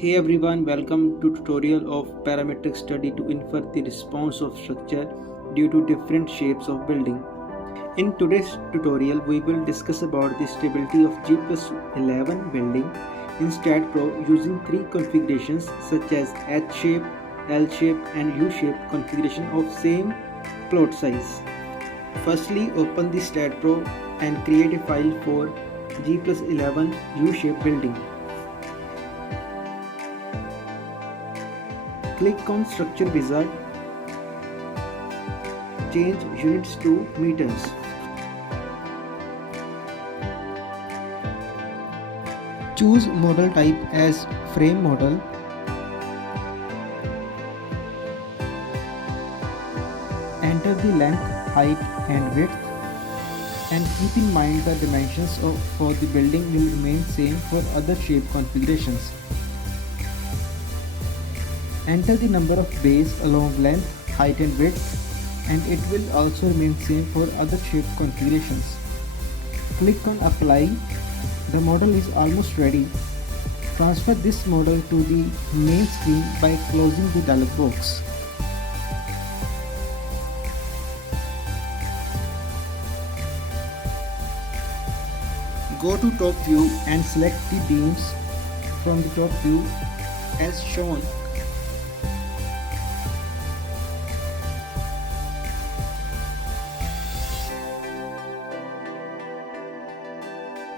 Hey everyone, welcome to tutorial of parametric study to infer the response of structure due to different shapes of building. In today's tutorial, we will discuss about the stability of G+11 building in STAAD Pro using three configurations such as H shape, L shape and U shape configuration of same plot size. Firstly, open the STAAD Pro and create a file for G+11 U shape building. Click on Structure Wizard, change units to meters. Choose model type as frame model. Enter the length, height and width, and keep in mind the dimensions for the building will remain same for other shape configurations. Enter the number of bays along length, height and width, and it will also remain same for other shape configurations. Click on Apply. The model is almost ready. Transfer this model to the main screen by closing the dialog box. Go to top view and select the beams from the top view as shown.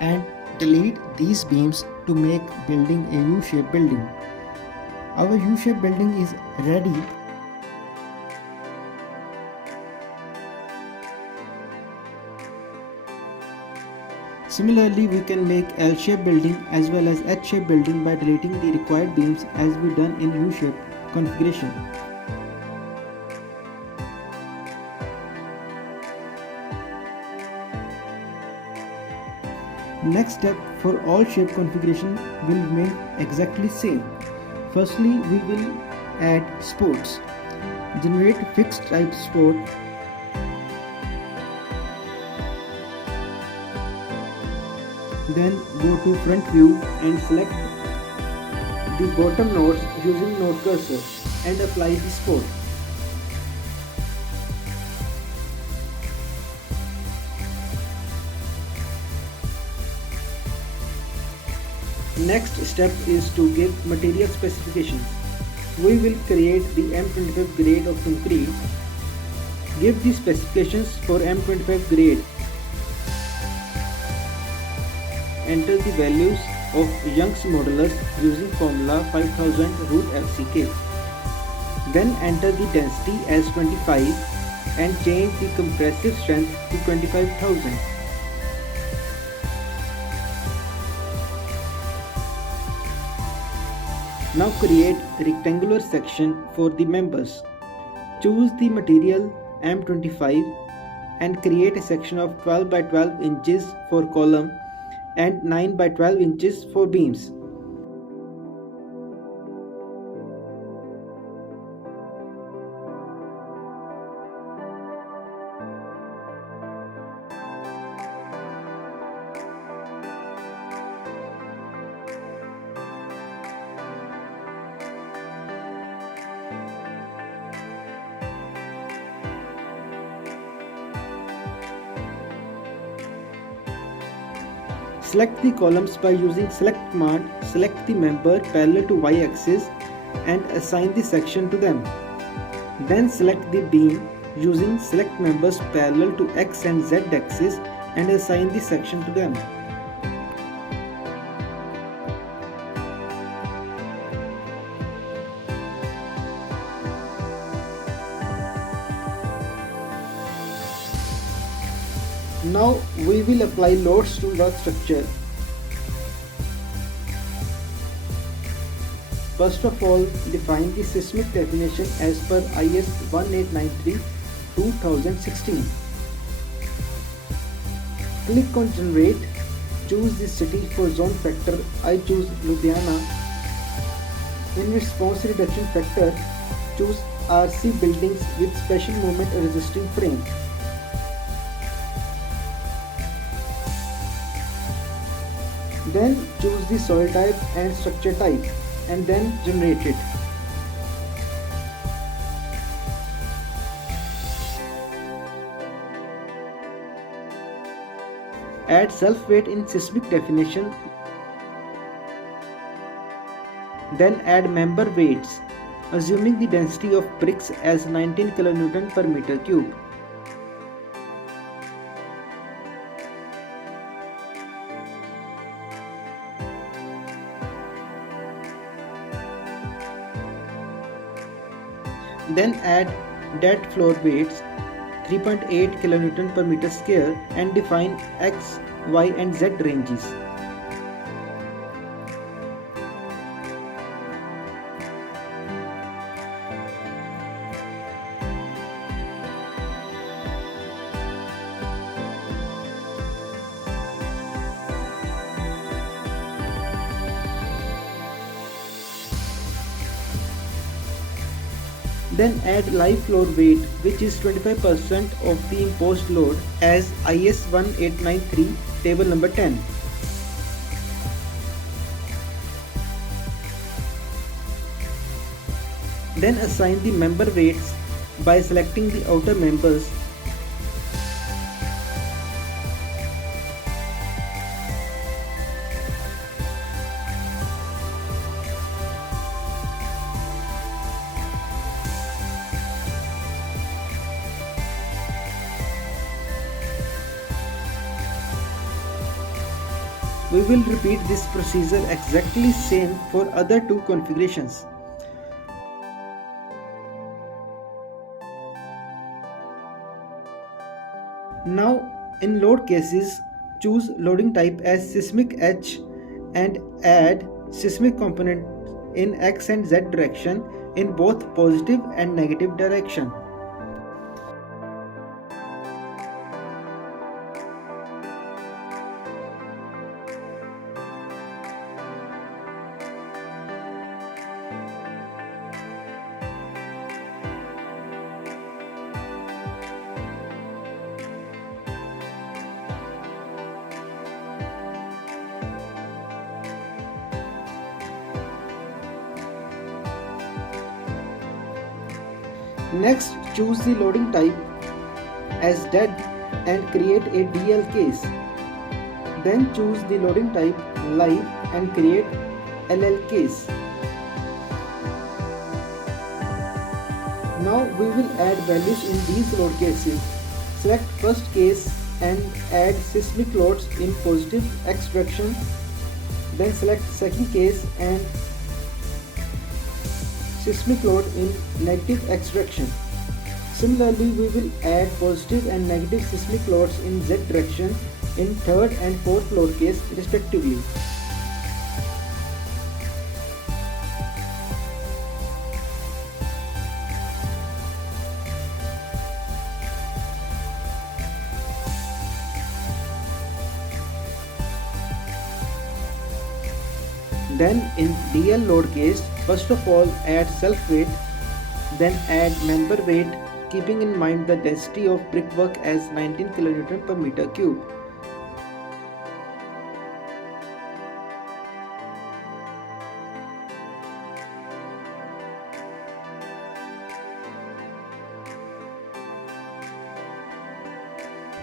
And delete these beams to make building a U-shaped building. Our U-shaped building is ready. Similarly, we can make L-shaped building as well as H-shaped building by deleting the required beams as we done in U-shaped configuration. Next step for all shape configuration will remain exactly same. Firstly, we will add supports. Generate fixed type support. Then go to front view and select the bottom nodes using node cursor and apply the support. Next step is to give material specifications. We will create the M25 grade of concrete. Give the specifications for M25 grade. Enter the values of Young's modulus using formula 5000 root FCK. Then enter the density as 25 and change the compressive strength to 25,000. Now create a rectangular section for the members. Choose the material M25 and create a section of 12 by 12 inches for column and 9 by 12 inches for beams. Select the columns by using select command, select the member parallel to y-axis and assign the section to them. Then select the beam using select members parallel to x and z axis and assign the section to them. Now we will apply loads to the structure. First of all, define the seismic definition as per IS 1893-2016. Click on Generate. Choose the city for zone factor. I choose Ludhiana. In response reduction factor, choose RC buildings with special moment resisting frame. Then choose the soil type and structure type and then generate it. Add self-weight in seismic definition. Then add member weights, assuming the density of bricks as 19 kN per meter cube. Then add dead floor weights 3.8 kN per meter square and define X, Y and Z ranges. Then add live floor weight, which is 25% of the imposed load as IS 1893 table number 10. Then assign the member weights by selecting the outer members. We will repeat this procedure exactly same for other two configurations. Now in load cases, choose loading type as seismic H and add seismic component in X and Z direction in both positive and negative direction. Next, choose the loading type as dead and create a DL case. Then choose the loading type live and create LL case. Now we will add values in these load cases. Select first case and add seismic loads in positive X direction. Then select second case and seismic load in negative X direction. Similarly, we will add positive and negative seismic loads in Z direction in third and fourth load case respectively. Then in DL load case, first of all add self weight, then add member weight, keeping in mind the density of brickwork as 19 kN per meter cube.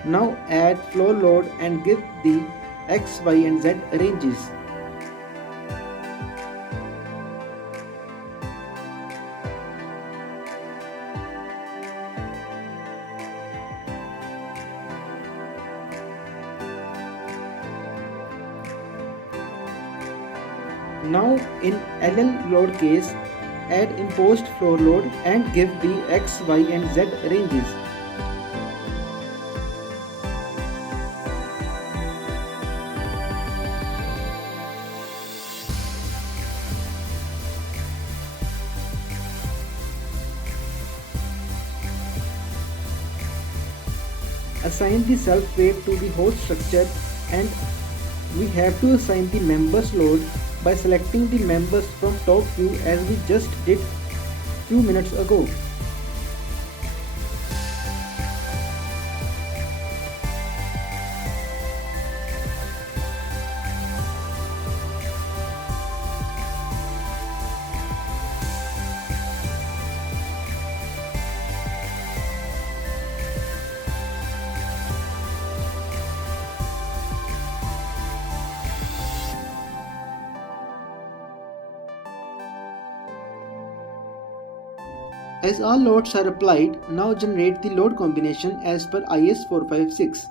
Now add floor load and give the X, Y and Z ranges. Now in LL load case, add imposed floor load and give the X, Y and Z ranges. Assign the self weight to the host structure and we have to assign the members load by selecting the members from top view as we just did few minutes ago. As all loads are applied, now generate the load combination as per IS 456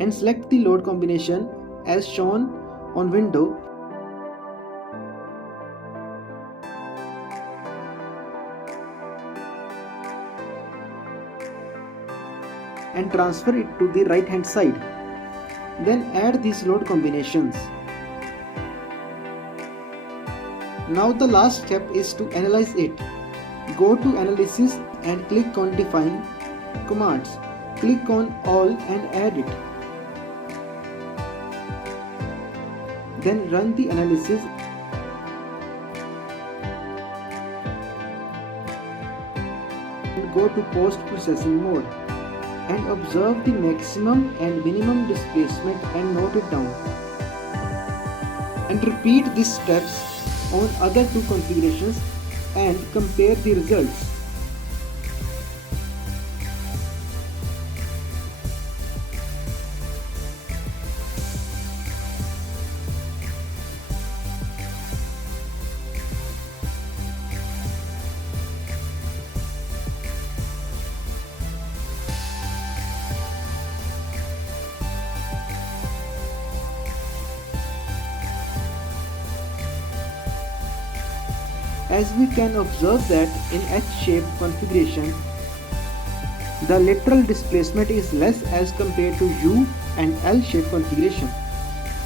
and select the load combination as shown on window and transfer it to the right hand side. Then add these load combinations. Now the last step is to analyze it. Go to analysis and click on define commands. Click on all and add it. Then run the analysis and go to post processing mode and observe the maximum and minimum displacement and note it down. And repeat these steps on other two configurations and compare the results. As we can observe that in H-shape configuration, the lateral displacement is less as compared to U and L-shape configuration.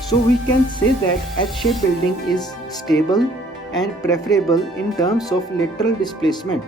So we can say that H-shape building is stable and preferable in terms of lateral displacement.